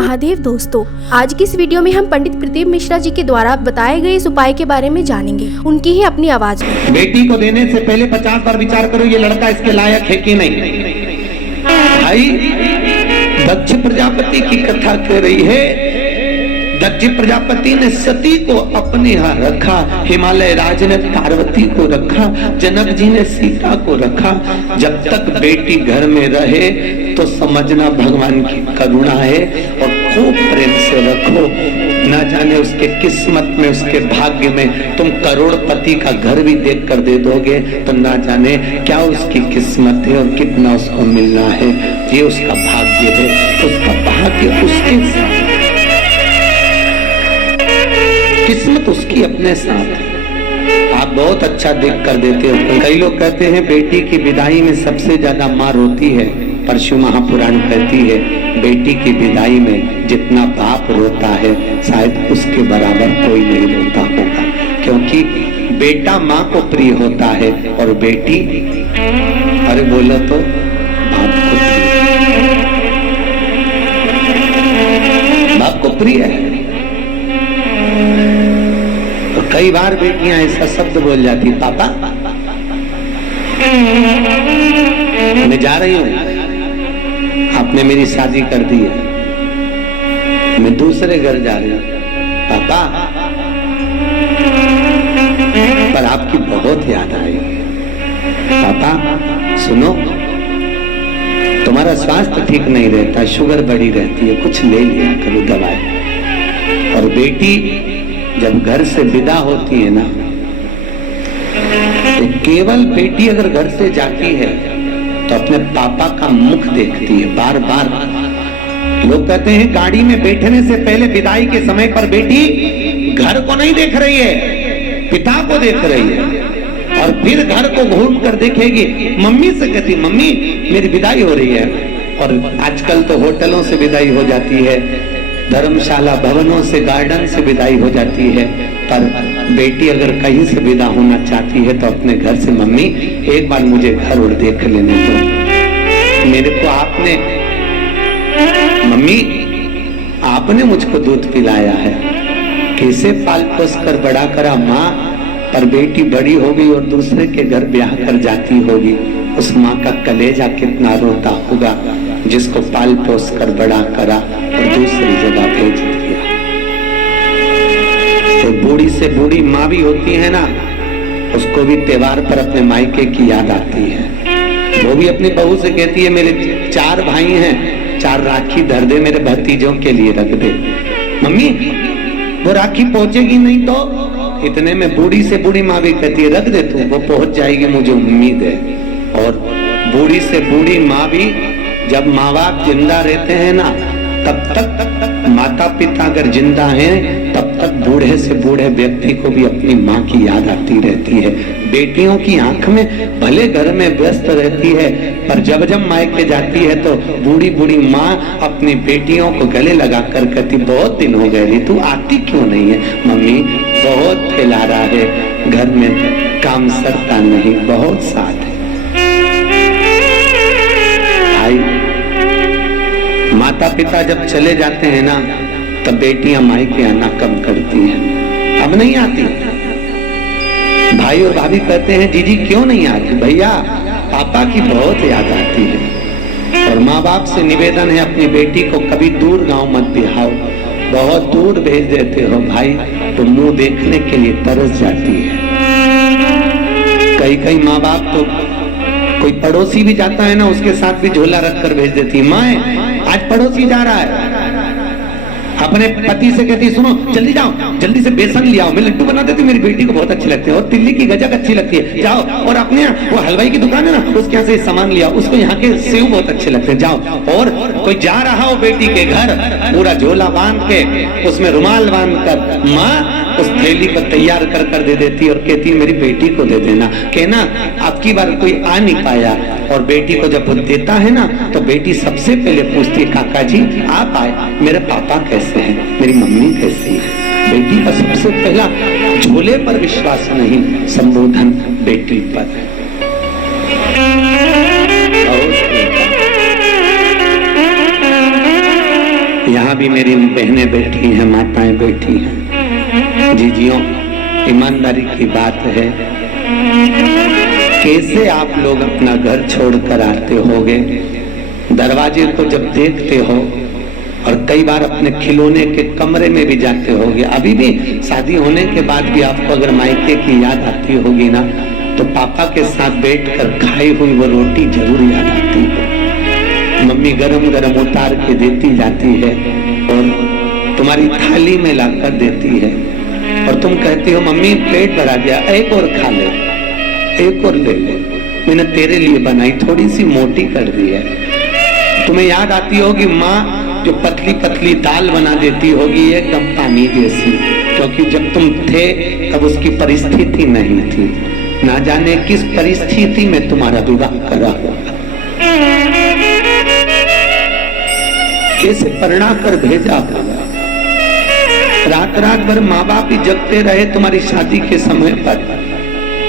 महादेव दोस्तों, आज की इस वीडियो में हम पंडित प्रदीप मिश्रा जी के द्वारा बताए गए इस उपाय के बारे में जानेंगे, उनकी ही अपनी आवाज में। बेटी को देने से पहले 50 बार विचार करो ये लड़का इसके लायक है कि नहीं। भाई दक्ष प्रजापति की कथा कह रही है। दक्ष प्रजापति ने सती को अपने यहाँ रखा, हिमालय राज ने पार्वती को रखा, जनक जी ने सीता को रखा। जब तक बेटी घर में रहे तो समझना भगवान की करुणा है और खूब प्रेम से रखो। ना जाने उसके किस्मत में, उसके भाग्य में तुम करोड़पति का घर भी देख कर दे दोगे तो ना जाने क्या उसकी किस्मत है और कितना उसको मिलना है। ये उसका भाग्य है, उसका भाग्य उसके साथ, किस्मत उसकी अपने साथ है। आप बहुत अच्छा देख कर देते हो। कई लोग कहते हैं बेटी की विदाई में सबसे ज्यादा मां रोती है, पर शिव महापुराण कहती है बेटी की विदाई में जितना बाप रोता है शायद उसके बराबर कोई नहीं रोता होगा, क्योंकि बेटा माँ को प्रिय होता है और बेटी, अरे बोलो तो, बाप को प्रिय, बाप को प्रिय है। तो कई बार बेटियां ऐसा शब्द बोल जाती, पापा मैं जा रही हूं, आपने मेरी शादी कर दी है, मैं दूसरे घर जा रही हूं, पापा पर आपकी बहुत याद आई। पापा सुनो, तुम्हारा स्वास्थ्य ठीक नहीं रहता, शुगर बढ़ी रहती है, कुछ ले लिया करो दवाई। और बेटी जब घर से विदा होती है ना, तो केवल बेटी अगर घर से जाती है तो अपने पापा का मुख देखती है बार बार। लोग कहते हैं गाड़ी में बैठने से पहले विदाई के समय पर बेटी घर को नहीं देख रही है, पिता को देख रही है और फिर घर को घूम कर देखेगी। मम्मी से कहती, मम्मी मेरी विदाई हो रही है। और आजकल तो होटलों से विदाई हो जाती है, धर्मशाला भवनों से, गार्डन से विदाई हो जाती है। पर बेटी अगर कहीं से विदा होना चाहती है तो अपने घर से, मम्मी एक बार मुझे घर और देख लेने दो, मेरे को आपने, मम्मी आपने मुझको दूध पिलाया है, कैसे पाल पोस कर बड़ा करा माँ, पर बेटी बड़ी हो गई और दूसरे के घर ब्याह कर जाती होगी, उस माँ का कलेजा कितना रोता होगा जिसको पाल पोस कर बड़ा करा और दूसरी जगह भेज दिया। तो बूढ़ी से बूढ़ी माँ भी होती है ना, उसको भी त्योहार पर अपने मायके की याद आती है। वो भी अपनी बहू से कहती है मेरे 4 भाई हैं, 4 राखी धर दे मेरे भतीजों के लिए रख दे। मम्मी वो राखी पहुंचेगी नहीं तो, इतने में बूढ़ी से बूढ़ी माँ भी कहती है रख दे तू, वो पहुंच जाएगी, मुझे उम्मीद है। और बूढ़ी से बूढ़ी माँ भी, जब माँ बाप जिंदा रहते हैं ना तब तक, माता पिता अगर जिंदा हैं तब तक बूढ़े से बूढ़े व्यक्ति को भी अपनी माँ की याद आती रहती है। बेटियों की आंख में भले घर में व्यस्त रहती है, पर जब जब मायके जाती है तो बूढ़ी बूढ़ी माँ अपनी बेटियों को गले लगा कर कहती, बहुत दिन हो गए तू आती क्यों नहीं है। मम्मी बहुत फैला रहा है, घर में काम सरता नहीं, बहुत साथ है। माता पिता जब चले जाते हैं ना तब बेटियां मायके आना कम करती हैं, अब नहीं आती। भाई और भाभी कहते हैं जीजी क्यों नहीं आती, भैया पापा की बहुत याद आती है। और माँ बाप से निवेदन है अपनी बेटी को कभी दूर गांव मत बिहाओ, बहुत दूर भेज देते हो भाई तो मुंह देखने के लिए तरस जाती है। कई माँ बाप तो कोई पड़ोसी भी जाता है ना उसके साथ भी झोला रख कर भेज देती है। माँ आज पड़ोसी जा रहा है, अपने पति से कहती सुनो जल्दी जाओ, जल्दी से बेसन ले आओ, मैं लड्डू बना देती हूँ, मेरी बेटी को बहुत अच्छे लगते हैं, और तिल्ली की गजक अच्छी लगती है, जाओ। और अपने वो हलवाई की दुकान है ना उसके यहाँ से सामान लिया, उसको यहाँ के सेव बहुत अच्छे लगते हैं, जाओ। और कोई जा रहा हो बेटी के घर, पूरा झोला बांध के उसमें रुमाल बांध कर माँ उस थैली को तैयार कर दे देती और कहती मेरी बेटी को दे देना। कहना अब की बार कोई आ नहीं पाया, और बेटी को जब देता है ना तो बेटी सबसे पहले पूछती है काका जी आप आए, मेरे पापा कैसे हैं, मेरी मम्मी कैसी है। बेटी का सबसे पहला झोले पर विश्वास नहीं, संबोधन बेटी पर। यहाँ भी मेरी बहनें बैठी हैं, माताएं बैठी हैं, जीजियों, ईमानदारी की बात है, कैसे आप लोग अपना घर छोड़कर आते होगे, दरवाजे को जब देखते हो और कई बार अपने खिलौने के कमरे में भी जाते होगे। अभी भी शादी होने के बाद भी आपको अगर मायके की याद आती होगी ना, तो पापा के साथ बैठकर खाई हुई वो रोटी जरूर याद आती है। मम्मी गरम गरम उतार के देती जाती है और तुम्हारी थाली में लाकर देती है और तुम कहती हो मम्मी पेट भरा गया, एक और खा ले, एक और ले ले, मैंने तेरे लिए बनाई, थोड़ी सी मोटी कर दी है। तुम्हें याद आती होगी माँ जो पतली पतली दाल बना देती होगी एकदम पानी जैसी, क्योंकि जब तुम थे तब उसकी परिस्थिति नहीं थी, ना जाने किस परिस्थिति में तुम्हारा विवाह करा होगा, कैसे परिणा कर भेजा होगा। रात रात भर माँ बाप ही जगते रहे तुम्हारी शादी के समय पर,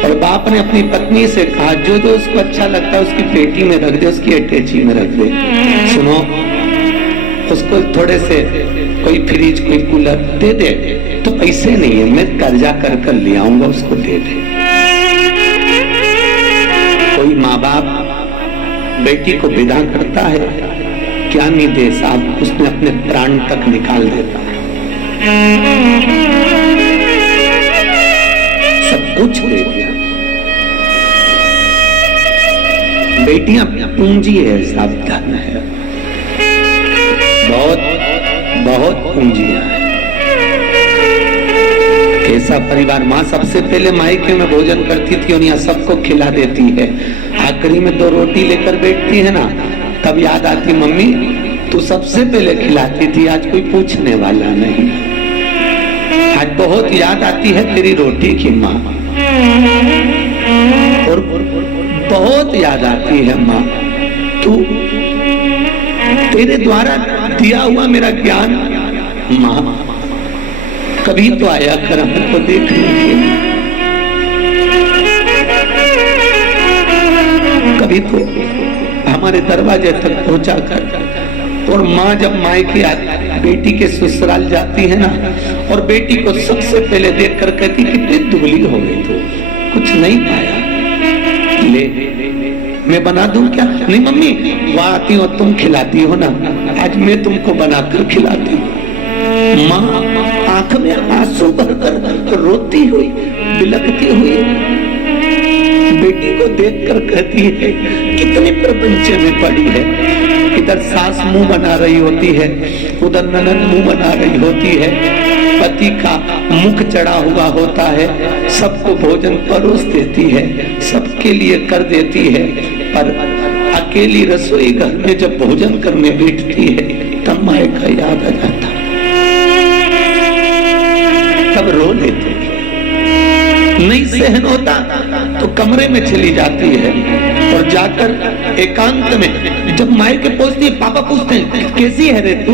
और बाप ने अपनी पत्नी से कहा जो जो उसको अच्छा लगता है उसकी पेटी में रख दे, उसकी अटैची में रख दे। सुनो, उसको थोड़े से कोई फ्रिज कोई कूलर दे दे, तो पैसे नहीं है, मैं कर्जा कर ले आऊंगा, उसको दे दे। कोई माँ बाप बेटी को विदा करता है, क्या निर्देश आप, उसने अपने प्राण तक निकाल देता है, सब कुछ दे दिया। बेटियां पूंजी है, सावधान है, बहुत बहुत पूंजियां है। ऐसा परिवार, माँ सबसे पहले मायके में भोजन करती थी और यहाँ सबको खिला देती है, आखिरी में 2 रोटी लेकर बैठती है ना, तब याद आती मम्मी तू सबसे पहले खिलाती थी, आज कोई पूछने वाला नहीं। आज बहुत याद आती है तेरी रोटी की माँ, और बहुत याद आती है माँ तू, तेरे द्वारा दिया हुआ मेरा ज्ञान। माँ कभी तो आया कर हमको देखने के लिए, कभी तो हमारे दरवाजे तक पहुंचा कर। और माँ जब मायके बेटी के ससुराल जाती है ना, और बेटी को सबसे पहले देखकर कहती कितनी दुबली हो गई, तो कुछ नहीं पाया, ले मैं बना दूं क्या? नहीं मम्मी, वहां आती हो तुम खिलाती हो ना, आज मैं तुमको बनाकर खिलाती हूँ। माँ आंख में आंसू भरकर रोती हुई, बिलखती हुई बेटी को देखकर कहती है कितने प्रपंच में पड़ी है। इधर सास मुंह बना रही होती है, उधर ननद मुंह बना रही होती है, पति का मुख चढ़ा हुआ होता है, सबको भोजन परोस देती है, सबके लिए कर देती है, पर अकेली रसोई घर में जब भोजन करने बैठती है तब मायका याद आ जाता, तब रो लेती है। नहीं सहन होता तो कमरे में चली जाती है और जाकर एकांत में जब मायके पहुंचती है, पापा पूछते हैं कैसी है रे तू?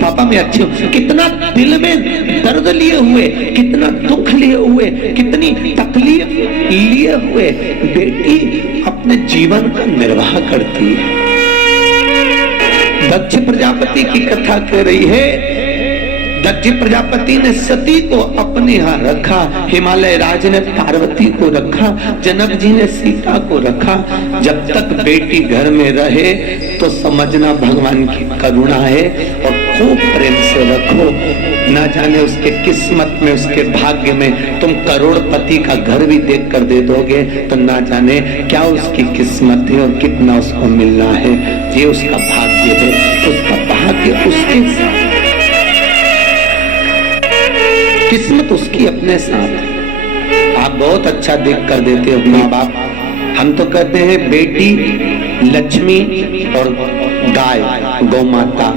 पापा मैं अच्छी हूँ। कितना दिल में दर्द लिए हुए, कितना दुख लिए हुए, कितनी तकलीफ लिए हुए बेटी अपने जीवन का निर्वाह करती है। दक्ष प्रजापति की कथा कह रही है, दक्ष प्रजापति ने सती को अपने यहाँ रखा, हिमालय राज ने पार्वती को रखा, जनक जी ने सीता को रखा। जब तक बेटी घर में रहे तो समझना भगवान की करुणा है, और खूब प्रेम से रखो। ना जाने उसके किस्मत में, उसके भाग्य में तुम करोड़पति का घर भी देख कर दे दोगे तो ना जाने क्या उसकी किस्मत है और कितना उसको मिलना है। ये उसका भाग्य है, उसका भाग्य उसके साथ, किस्मत उसकी अपने साथ। आप बहुत अच्छा देख कर देते हो माँ बाप, हम तो कहते हैं बेटी लक्ष्मी और गाय गौ माता,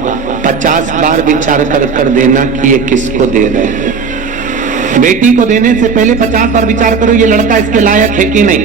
50 बार विचार कर देना कि ये किसको दे रहे हैं। बेटी को देने से पहले 50 बार विचार करो ये लड़का इसके लायक है कि नहीं।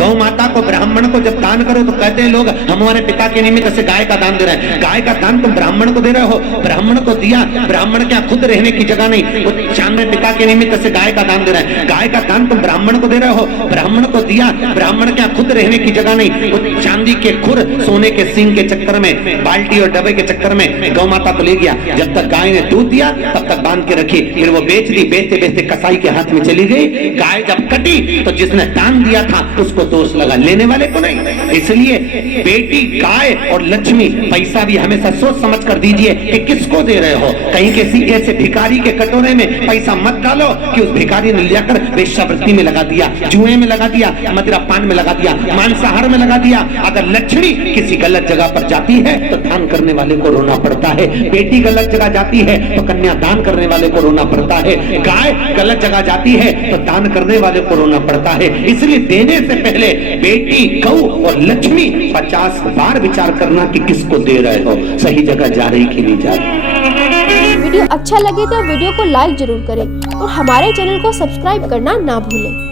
गौ माता को, ब्राह्मण को जब दान करो तो कहते हैं लोग हम हमारे पिता के निमित्त से गाय का दान दे रहे हैं। गाय का दान तुम ब्राह्मण को दे रहे हो, ब्राह्मण को दिया, ब्राह्मण क्या खुद रहने की जगह नहीं, वो चांद पिता के निमित्त से गाय का दान दे रहे हैं। गाय का दान तुम ब्राह्मण को दे रहे हो, ब्राह्मण को दिया, ब्राह्मण क्या खुद रहने की जगह नहीं, वो चांदी के खुर, सोने के सींग के चक्कर में, बाल्टी और डब्बे के चक्कर में गौ माता को ले गया। जब तक गाय ने दूध दिया तब तक बांध के रखी, फिर वो बेच दी, बेचते बेचते कसाई के हाथ में चली गई। गाय जब कटी तो जिसने दान दिया था उसको दोष लगा, लेने वाले को नहीं। इसलिए बेटी, गाय और लक्ष्मी, पैसा भी हमेशा सोच समझ कर दीजिए कि किसको दे रहे हो। कहीं किसी ऐसे भिखारी के कटोरे में पैसा मत डालो कि उस भिखारी ने लेकर वेश्यावृत्ति में लगा दिया, जुए में लगा दिया, मदिरा पान में लगा दिया, मांसाहार में लगा दिया। अगर लक्ष्मी किसी गलत जगह पर जाती है तो दान करने वाले को रोना पड़ता है। बेटी गलत जगह जाती है तो कन्या दान करने वाले को रोना पड़ता है। गाय गलत जगह जाती है तो दान करने वाले को रोना पड़ता है। इसलिए देने से पहले बेटी, गौ और लक्ष्मी 50 बार विचार करना कि किसको दे रहे हो, सही जगह जा रही कि नहीं जा रही। वीडियो अच्छा लगे तो वीडियो को लाइक जरूर करें और हमारे चैनल को सब्सक्राइब करना ना भूलें।